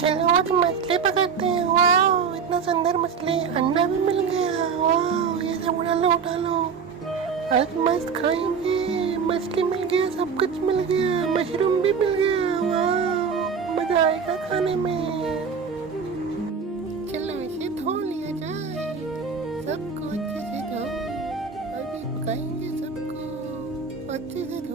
चलो आज मछली पकड़ते हैं। वाह इतना सुंदर मछली, अंडा भी मिल गया। वाह ये सब उठा लो। आज मस्त खाएंगे। मछली मिल गया, सब कुछ मिल गया, मशरूम भी मिल गया। वाह मजा आएगा खाने में। चलो इसे धो लिया जाए, सबको अच्छे से धो। अभी पकाएंगे सबको अच्छे से